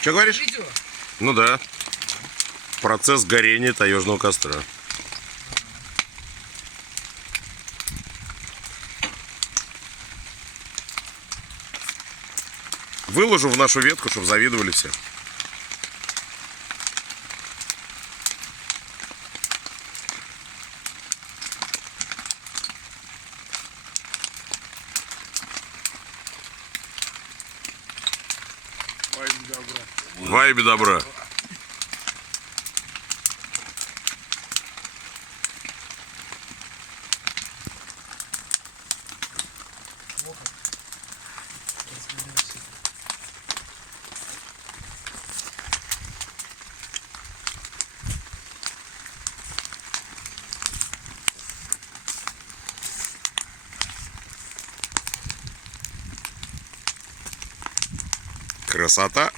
Что говоришь? Ну да. Процесс горения таежного костра. Выложу в нашу ветку, чтобы завидовали все. Вайби добра. Красота.